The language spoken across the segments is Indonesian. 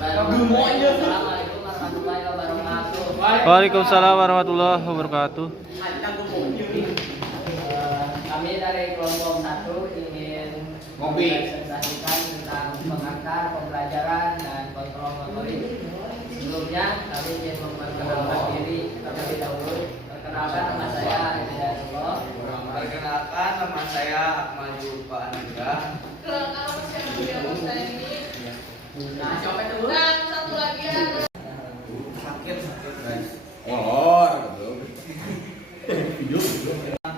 Assalamualaikum warahmatullahi wabarakatuh. Waalaikumsalam warahmatullahi wabarakatuh. Kami dari kelompok 1 ingin mempresentasikan tentang pengantar, pembelajaran, dan kontrol motorik. Sebelumnya kami ingin memperkenalkan diri terlebih dahulu. Perkenalkan, nama saya Hidayatullah. Perkenalkan, nama saya Akmal Jupa Anaga. Perkenalkan, nama saya Nadia Mustaini. Nah, coba dulu. Dan satu lagi ada Sakit guys.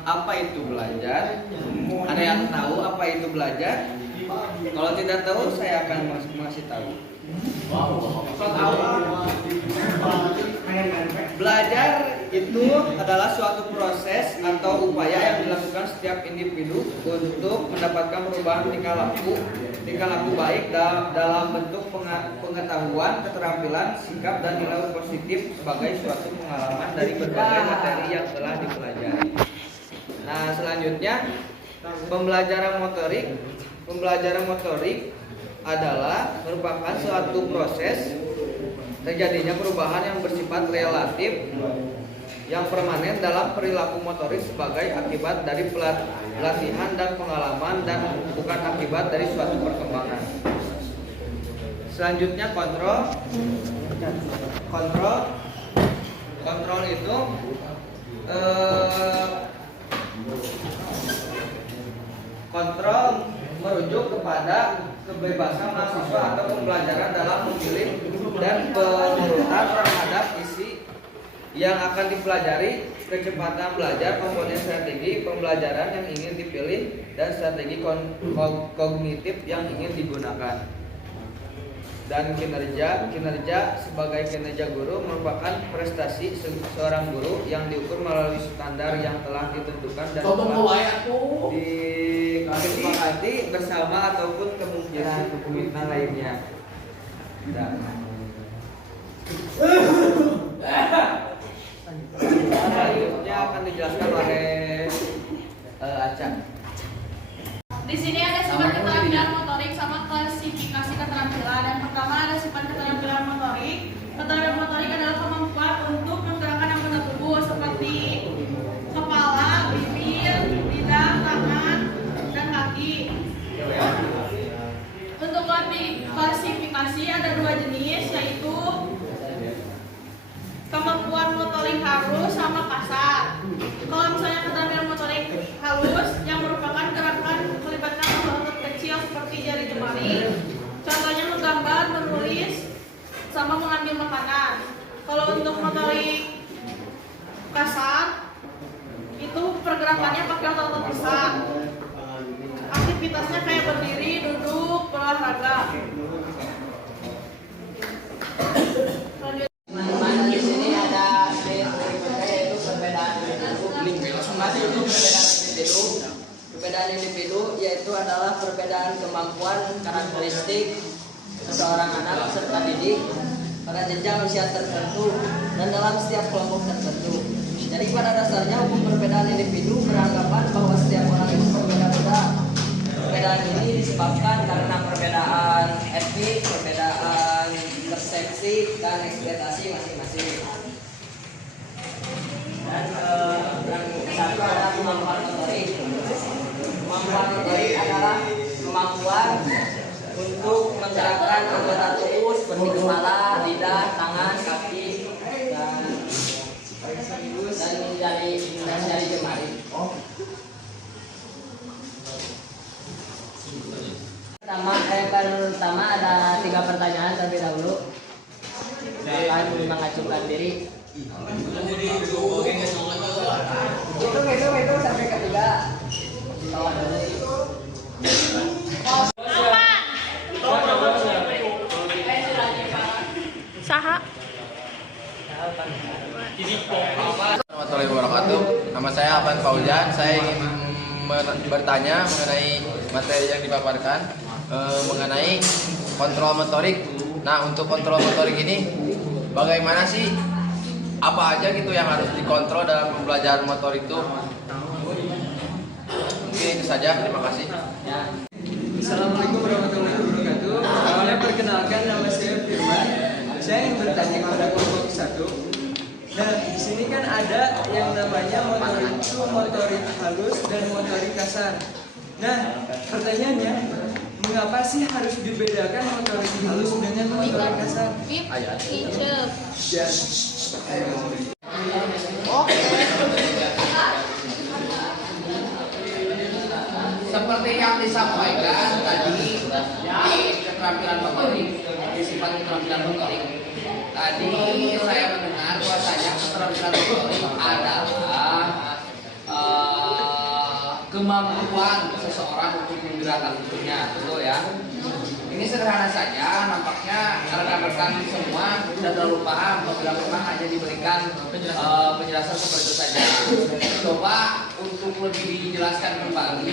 Apa itu belajar? Ada yang tahu apa itu belajar? Kalau tidak tahu, saya akan masih tahu. Belajar itu adalah suatu proses atau upaya yang dilakukan setiap individu untuk mendapatkan perubahan tingkah laku baik dalam bentuk pengetahuan, keterampilan, sikap, dan nilai positif sebagai suatu pengalaman dari berbagai materi yang telah dipelajari. Nah, selanjutnya pembelajaran motorik adalah merupakan suatu proses terjadinya perubahan yang bersifat relatif yang permanen dalam perilaku motorik sebagai akibat dari pelatihan dan pengalaman dan bukan akibat dari suatu perkembangan. Selanjutnya kontrol itu kontrol merujuk kepada kebebasan mahasiswa atau pembelajaran dalam memilih dan pengurutan terhadap isi yang akan dipelajari, kecepatan belajar, komponen strategi pembelajaran yang ingin dipilih, dan strategi kognitif yang ingin digunakan. Dan kinerja sebagai kinerja guru merupakan prestasi seorang guru yang diukur melalui standar yang telah ditentukan dan telah disepakati bersama ataupun kemungkinan lainnya. Selanjutnya akan dijelaskan oleh Aca. di sini ada sifat keterampilan motorik sama klasifikasi keterampilan. Yang pertama ada sifat keterampilan motorik. Keterampilan motorik adalah kemampuan untuk menggerakkan anggota tubuh seperti kepala, bibir, lidah, tangan, dan kaki. Untuk klasifikasi ada 2 jenis, yaitu kemampuan motorik halus sama kasar. Kalau misalnya keterampilan motorik halus yang merupakan gerakan melibatkan otot kecil seperti jari jemari, contohnya menggambar, menulis, sama mengambil makanan. Kalau untuk motorik kasar itu pergerakannya pakai otot besar. Aktivitasnya kayak berdiri, duduk, berolahraga. Teman-teman, di sini ada yaitu perbedaan individu yaitu adalah perbedaan kemampuan karakteristik seseorang anak serta didik pada jenjang usia tertentu dan dalam setiap kelompok tertentu. Jadi pada dasarnya hukum perbedaan individu beranggapan bahwa setiap orang itu berbeda-beda. Perbedaan ini disebabkan karena perbedaan etnik, perbedaan persepsi, dan ekspektasi masing-masing. Dan yang satu adalah kemampuan motorik. Kemampuan motorik adalah kemampuan untuk menggerakkan anggota tubuh seperti kepala, lidah, tangan, kaki, dan jari jemari. Pertama ada 3 pertanyaan terlebih dahulu. Silakan mengajukan diri. Itu sampai ketiga. Saha. Assalamualaikum warahmatullahi wabarakatuh. Nama saya Afan Fauzan. Saya ingin bertanya mengenai materi yang dipaparkan mengenai kontrol motorik. Nah, untuk kontrol motorik ini bagaimana sih? Apa aja gitu yang harus dikontrol dalam pembelajaran motor itu? Mungkin itu saja. Terima kasih. Assalamualaikum warahmatullahi wabarakatuh. Awalnya perkenalkan, nama saya Firman. pada kelompok 1. Nah, di sini kan ada yang namanya motorik halus dan motorik kasar. Nah, pertanyaannya, mengapa sih harus dibedakan motorik halus dengan motorik kasar? Ya. Seperti yang disampaikan tadi di keterampilan motorik, di sifat keterampilan motorik. Tadi saya mendengar bahwasanya keterampilan motorik adalah kemampuan seseorang untuk menggerakkan tubuhnya, betul ya? Ini sederhana saja, nampaknya rekan-rekan semua sudah terlalu paham apabila memang hanya diberikan penjelasan seperti itu saja. Coba untuk lebih dijelaskan kembali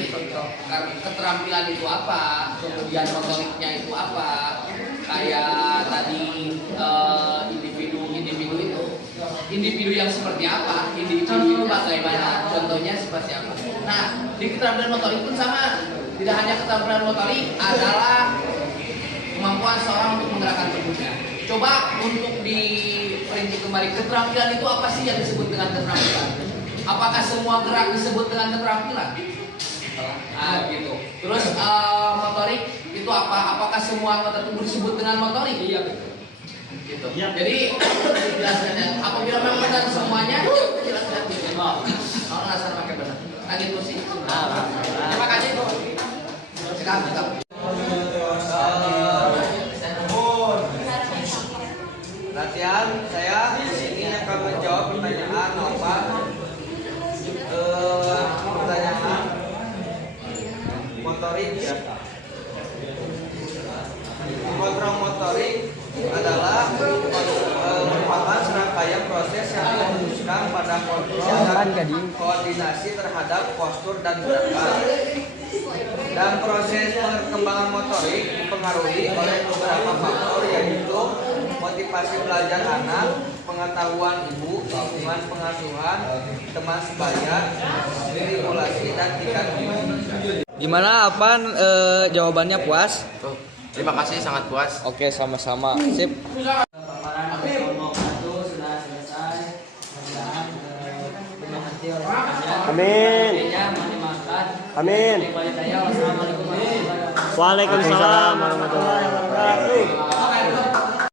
keterampilan itu apa, kemudian motoriknya itu apa, kayak tadi individu yang seperti apa, individu itu bagaimana, contohnya seperti apa. Nah, di keterampilan motorik pun sama, tidak hanya keterampilan motorik adalah kemampuan seorang untuk menggerakkan tubuhnya. Coba untuk diperinci kembali, keterampilan itu apa sih yang disebut dengan keterampilan? Apakah semua gerak disebut dengan keterampilan? Nah, gitu. Terus motorik itu apa? Apakah semua anggota tubuh disebut dengan motorik? Iya, betul. Gitu. Jadi dijelaskannya. Apabila memang benar semuanya, jelaskan. Kalau nggak salah pakai benar. Nah, gitu sih. Terima kasih. Silakan. Latihan saya di sini akan menjawab pertanyaan apa? Pertanyaan motorik ya. Kontrol motorik adalah merupakan serangkaian proses yang difokuskan pada kontrol dan koordinasi terhadap postur dan gerakan. Dan proses perkembangan motorik dipengaruhi oleh beberapa faktor, yaitu motivasi belajar anak, pengetahuan ibu, lingkungan pengasuhan, teman sebaya, stimulasi dan tingkat gizi. Gimana Apan, jawabannya puas? Terima kasih, sangat puas. Oke, sama-sama. Sip. Paparan kelompok 1 sudah selesai. Mudah-mudahan dimengerti oleh sekalian. Amin. Intinya menyemangatkan. Amin. Wassalamualaikum warahmatullahi wabarakatuh. Waalaikumsalam warahmatullahi wabarakatuh.